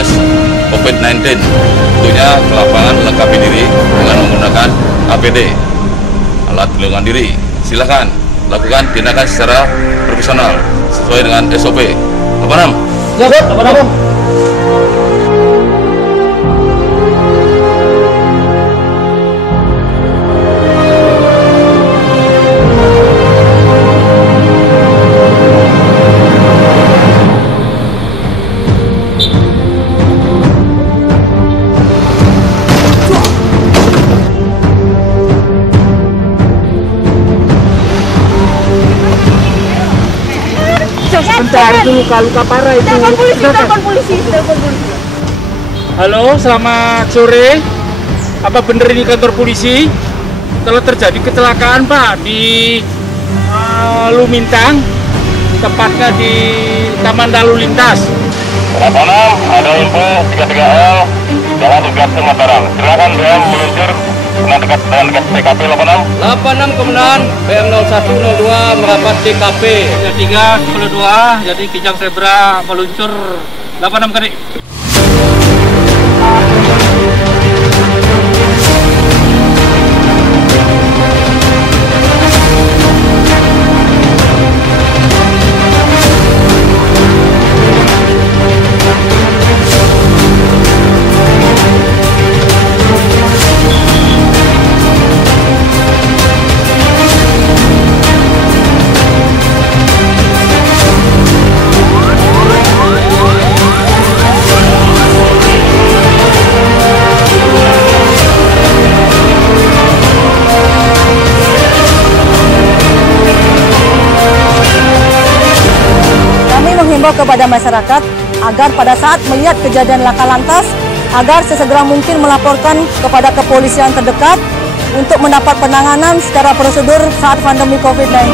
virus COVID-19. Tentunya ke lapangan melengkapi diri dengan menggunakan APD, alat pelindungan diri. Silakan lakukan tindakan secara profesional sesuai dengan SOP. 86. Ya, Bu. 86. Bentar, itu luka-luka parah itu. Telepon polisi. Halo, selamat sore. Apa benar ini kantor polisi? Telah terjadi kecelakaan, Pak, di Lumintang, tepatnya di Taman Lalu Lintas. 86, ada info 33L Jalan Tugas Mataram. Silakan BM meluncur dengan dekat TKP. 86. 86 komandan BM 0102 merapat TKP. Yang 3 jadi Kijang Zebra meluncur 86 kali. Menghimbau kepada masyarakat agar pada saat melihat kejadian laka lantas agar sesegera mungkin melaporkan kepada kepolisian terdekat untuk mendapat penanganan secara prosedur saat pandemi COVID-19.